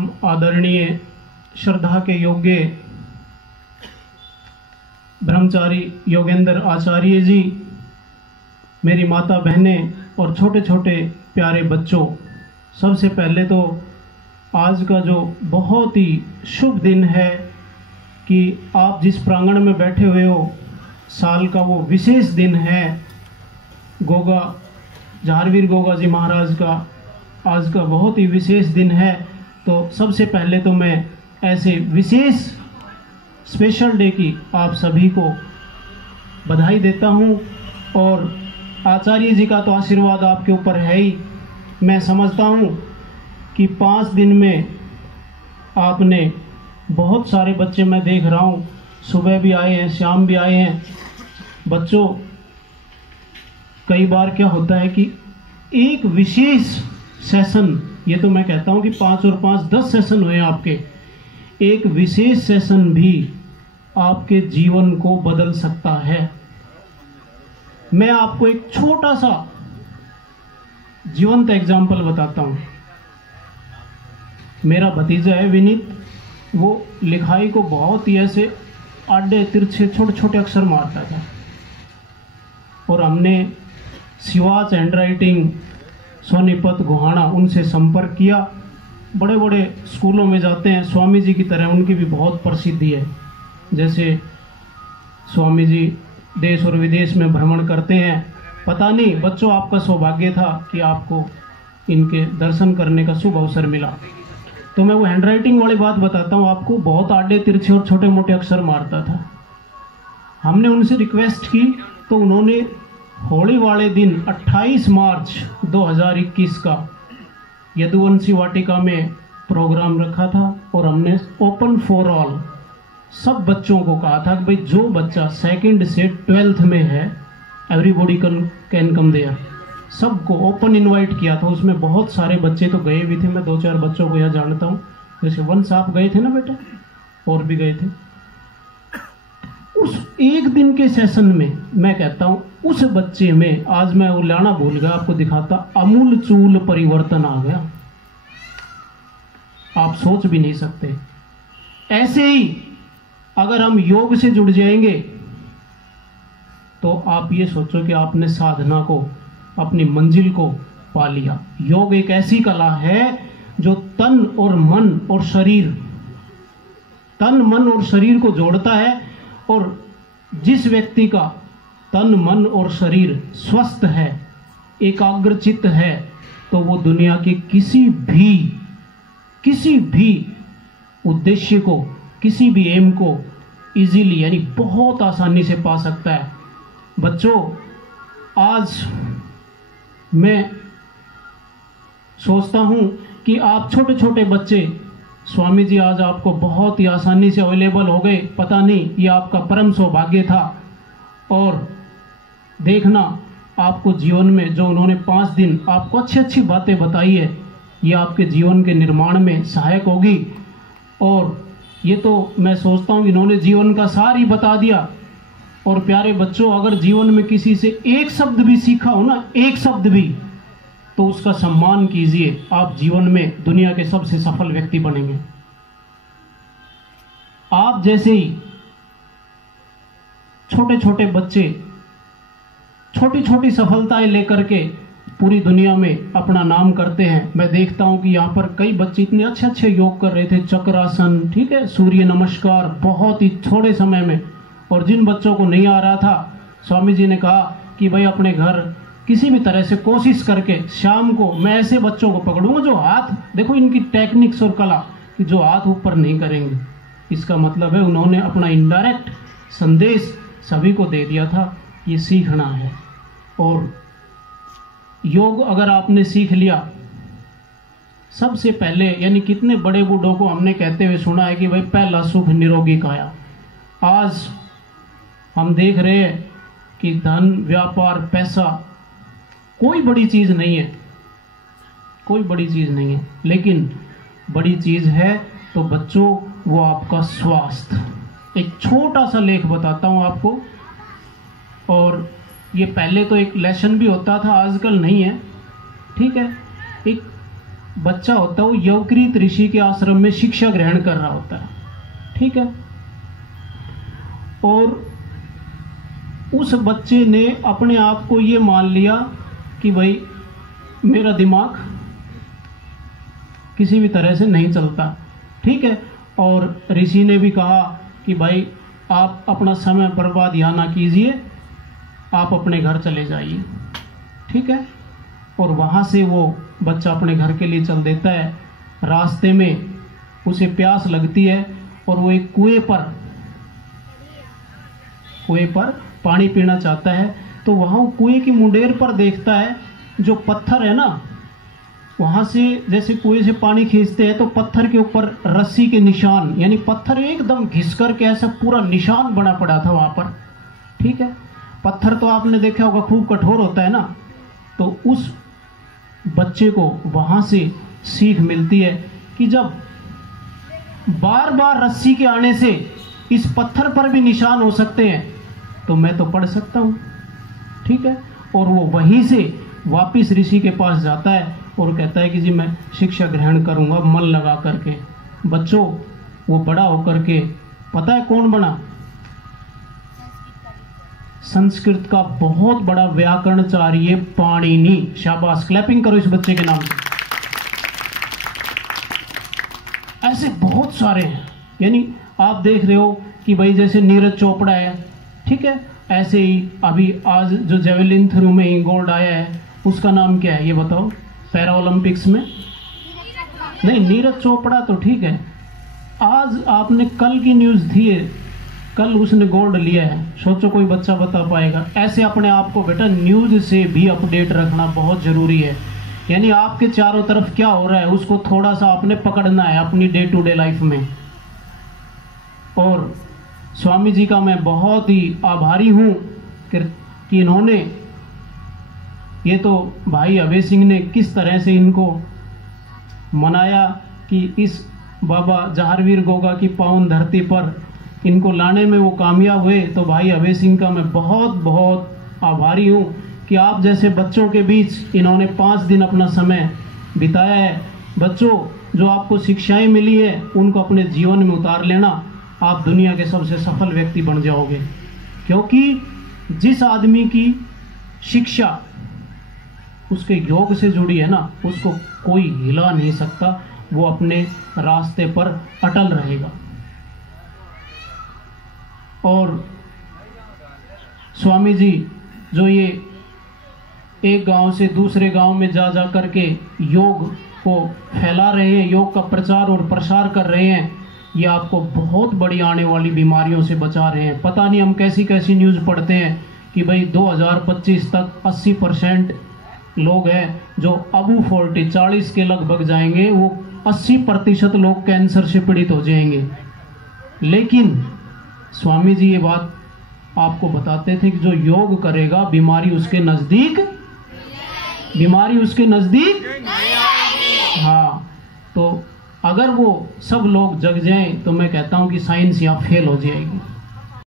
परम आदरणीय श्रद्धा के योग्य ब्रह्मचारी योगेंद्र आचार्य जी, मेरी माता बहनें और छोटे छोटे प्यारे बच्चों, सबसे पहले तो आज का जो बहुत ही शुभ दिन है कि आप जिस प्रांगण में बैठे हुए हो, साल का वो विशेष दिन है। गोगा झारवीर गोगा जी महाराज का आज का बहुत ही विशेष दिन है। तो सबसे पहले तो मैं ऐसे विशेष स्पेशल डे की आप सभी को बधाई देता हूं और आचार्य जी का तो आशीर्वाद आपके ऊपर है ही। मैं समझता हूं कि 5 दिन में आपने बहुत सारे बच्चे, मैं देख रहा हूं, सुबह भी आए हैं, शाम भी आए हैं। बच्चों, कई बार क्या होता है कि एक विशेष सेशन, ये तो मैं कहता हूं कि 5 और 5 10 सेशन हुए आपके, एक विशेष सेशन भी आपके जीवन को बदल सकता है। मैं आपको एक छोटा सा जीवंत एग्जाम्पल बताता हूं। मेरा भतीजा है विनीत, वो लिखाई को बहुत ही ऐसे आड़े तिरछे छोटे छोटे अक्षर मारता था और हमने शिवाच हैंडराइटिंग, सोनीपत, गोहाना, उनसे संपर्क किया। बड़े बड़े स्कूलों में जाते हैं, स्वामी जी की तरह उनकी भी बहुत प्रसिद्धि है। जैसे स्वामी जी देश और विदेश में भ्रमण करते हैं। पता नहीं बच्चों, आपका सौभाग्य था कि आपको इनके दर्शन करने का शुभ अवसर मिला। तो मैं वो हैंडराइटिंग वाली बात बताता हूँ आपको। बहुत आड़े तिरछे और छोटे मोटे अक्षर मारता था। हमने उनसे रिक्वेस्ट की तो उन्होंने होली वाले दिन 28 मार्च 2021 का यदुवंशी वाटिका में प्रोग्राम रखा था और हमने ओपन फॉर ऑल सब बच्चों को कहा था कि भाई जो बच्चा 2nd से 12th में है, एवरीबॉडी कैन कम देयर। सबको ओपन इनवाइट किया था। उसमें बहुत सारे बच्चे तो गए भी थे। मैं 2-4 बच्चों को यहाँ जानता हूँ। जैसे वंश आप गए थे ना बेटा, और भी गए थे। उस एक दिन के सेशन में मैं कहता हूँ उस बच्चे में, आज मैं वो लाना भूल गया, आपको दिखाता, अमूल चूल परिवर्तन आ गया। आप सोच भी नहीं सकते। ऐसे ही अगर हम योग से जुड़ जाएंगे तो आप ये सोचो कि आपने साधना को, अपनी मंजिल को पा लिया। योग एक ऐसी कला है जो तन और मन और शरीर, तन मन और शरीर को जोड़ता है। और जिस व्यक्ति का तन मन और शरीर स्वस्थ है, एकाग्रचित्त है, तो वो दुनिया के किसी भी उद्देश्य को, किसी भी एम को इजीली, यानी बहुत आसानी से पा सकता है। बच्चों, आज मैं सोचता हूं कि आप छोटे छोटे बच्चे, स्वामी जी आज आपको बहुत ही आसानी से अवेलेबल हो गए। पता नहीं, ये आपका परम सौभाग्य था। और देखना, आपको जीवन में जो उन्होंने 5 दिन आपको अच्छी अच्छी बातें बताई है, ये आपके जीवन के निर्माण में सहायक होगी। और ये तो मैं सोचता हूँ इन्होंने जीवन का सार ही बता दिया। और प्यारे बच्चों, अगर जीवन में किसी से एक शब्द भी सीखा हो ना, एक शब्द भी, तो उसका सम्मान कीजिए। आप जीवन में दुनिया के सबसे सफल व्यक्ति बनेंगे। आप जैसे ही छोटे छोटे बच्चे छोटी छोटी सफलताएं लेकर के पूरी दुनिया में अपना नाम करते हैं। मैं देखता हूं कि यहाँ पर कई बच्चे इतने अच्छे अच्छे योग कर रहे थे, चक्रासन, ठीक है, सूर्य नमस्कार, बहुत ही थोड़े समय में। और जिन बच्चों को नहीं आ रहा था, स्वामी जी ने कहा कि भाई अपने घर किसी भी तरह से कोशिश करके शाम को मैं ऐसे बच्चों को पकड़ूंगा जो हाथ, देखो इनकी टेक्निक्स और कला, कि जो हाथ ऊपर नहीं करेंगे। इसका मतलब है उन्होंने अपना इनडायरेक्ट संदेश सभी को दे दिया था, ये सीखना है। और योग अगर आपने सीख लिया, सबसे पहले, यानी कितने बड़े बूढ़ों को हमने कहते हुए सुना है कि भाई पहला सुख निरोगी काया। आज हम देख रहे हैं कि धन, व्यापार, पैसा कोई बड़ी चीज नहीं है, कोई बड़ी चीज नहीं है, लेकिन बड़ी चीज है तो बच्चों वो आपका स्वास्थ्य। एक छोटा सा लेख बताता हूं आपको, और ये पहले तो एक लेसन भी होता था, आजकल नहीं है, ठीक है। एक बच्चा होता है वो यवकृत ऋषि के आश्रम में शिक्षा ग्रहण कर रहा होता है, ठीक है। और उस बच्चे ने अपने आप को ये मान लिया कि भाई मेरा दिमाग किसी भी तरह से नहीं चलता, ठीक है। और ऋषि ने भी कहा कि भाई आप अपना समय बर्बाद यहाँ ना कीजिए, आप अपने घर चले जाइए, ठीक है। और वहाँ से वो बच्चा अपने घर के लिए चल देता है। रास्ते में उसे प्यास लगती है और वो एक कुएं पर पानी पीना चाहता है। तो वहाँ वो कुएं की मुंडेर पर देखता है जो पत्थर है ना, वहाँ से जैसे कुएं से पानी खींचते हैं तो पत्थर के ऊपर रस्सी के निशान, यानी पत्थर एकदम घिस करके ऐसा पूरा निशान बना पड़ा था वहाँ पर, ठीक है। पत्थर तो आपने देखा होगा खूब कठोर होता है ना। तो उस बच्चे को वहाँ से सीख मिलती है कि जब बार बार रस्सी के आने से इस पत्थर पर भी निशान हो सकते हैं तो मैं तो पढ़ सकता हूँ, ठीक है। और वो वहीं से वापिस ऋषि के पास जाता है और कहता है कि जी मैं शिक्षा ग्रहण करूँगा मन लगा करके। बच्चों, वो बड़ा होकर के पता है कौन बना? संस्कृत का बहुत बड़ा व्याकरणचार्य पाणिनि। शाबाश, क्लैपिंग करो इस बच्चे के नाम से। ऐसे बहुत सारे हैं, यानी आप देख रहे हो कि भाई जैसे नीरज चोपड़ा है, ठीक है। ऐसे ही अभी आज जो जेवलिन थ्रो में ही गोल्ड आया है उसका नाम क्या है ये बताओ? पैरा ओलंपिक्स में नहीं, नीरज चोपड़ा तो ठीक है। आज आपने कल की न्यूज़ थी, कल उसने गोल्ड लिया है। सोचो कोई बच्चा बता पाएगा? ऐसे अपने आप को बेटा न्यूज़ से भी अपडेट रखना बहुत ज़रूरी है। यानी आपके चारों तरफ क्या हो रहा है उसको थोड़ा सा आपने पकड़ना है अपनी डे टू डे लाइफ में। और स्वामी जी का मैं बहुत ही आभारी हूँ कि इन्होंने, ये तो भाई अभय सिंह ने किस तरह से इनको मनाया कि इस बाबा जहारवीर गोगा की पावन धरती पर इनको लाने में वो कामयाब हुए। तो भाई अभय सिंह का मैं बहुत बहुत आभारी हूँ कि आप जैसे बच्चों के बीच इन्होंने 5 दिन अपना समय बिताया है। बच्चों, जो आपको शिक्षाएं मिली है उनको अपने जीवन में उतार लेना, आप दुनिया के सबसे सफल व्यक्ति बन जाओगे। क्योंकि जिस आदमी की शिक्षा उसके योग से जुड़ी है ना, उसको कोई हिला नहीं सकता, वो अपने रास्ते पर अटल रहेगा। और स्वामी जी जो ये एक गांव से दूसरे गांव में जा जा करके योग को फैला रहे हैं, योग का प्रचार और प्रसार कर रहे हैं, ये आपको बहुत बड़ी आने वाली बीमारियों से बचा रहे हैं। पता नहीं हम कैसी कैसी न्यूज़ पढ़ते हैं कि भाई 2025 तक 80% लोग हैं जो अबू 40 के लगभग जाएंगे, वो 80% लोग कैंसर से पीड़ित हो जाएंगे। लेकिन स्वामी जी ये बात आपको बताते थे कि जो योग करेगा बीमारी उसके नज़दीक हाँ। तो अगर वो सब लोग जग जाएं तो मैं कहता हूं कि साइंस यहाँ फेल हो जाएगी।